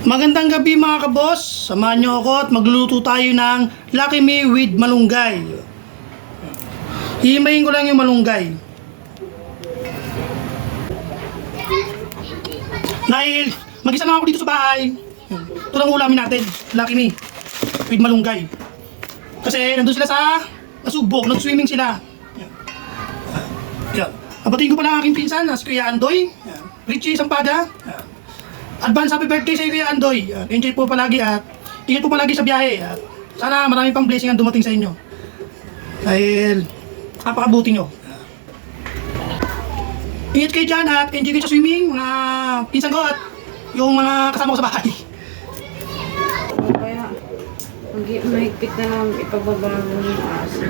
Magandang gabi mga kabos. Samahan niyo ako at magluluto tayo ng Lucky Me with malunggay. Hihimayin ko lang yung malunggay. Dahil mag-isa lang ako dito sa bahay. Ito lang ulamin natin, Lucky Me with malunggay. Kasi nandun sila sa Nasugbo, nag-swimming sila. Yan. Abatiin ko pala ang aking pinsan, na si Kuya Andoy. Richie Sampaga. Yan. Advance happy birthday sa iyo, Andoy. Yan. Enjoy po palagi at ingat po palagi sa biyahe. At sana marami pang blessing ang dumating sa inyo. Dahil napakabuti nyo. Ingat kayo dyan at enjoy kayo sa swimming, mga pinsan ko at yung mga kasama ko sa bahay. Kaya, mag mahigpit na lang ipababa mo yung aso.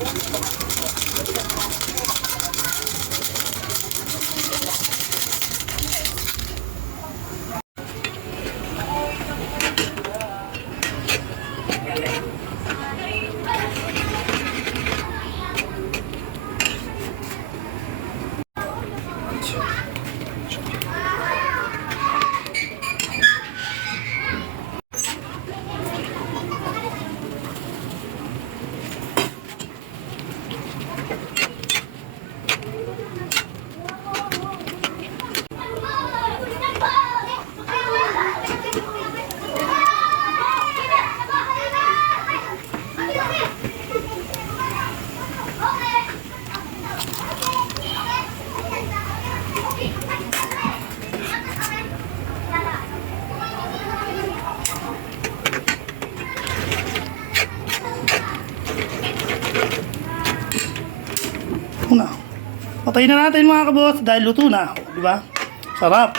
あっ。Una. Patayin na natin mga kabos dahil luto na. Di ba? Sarap.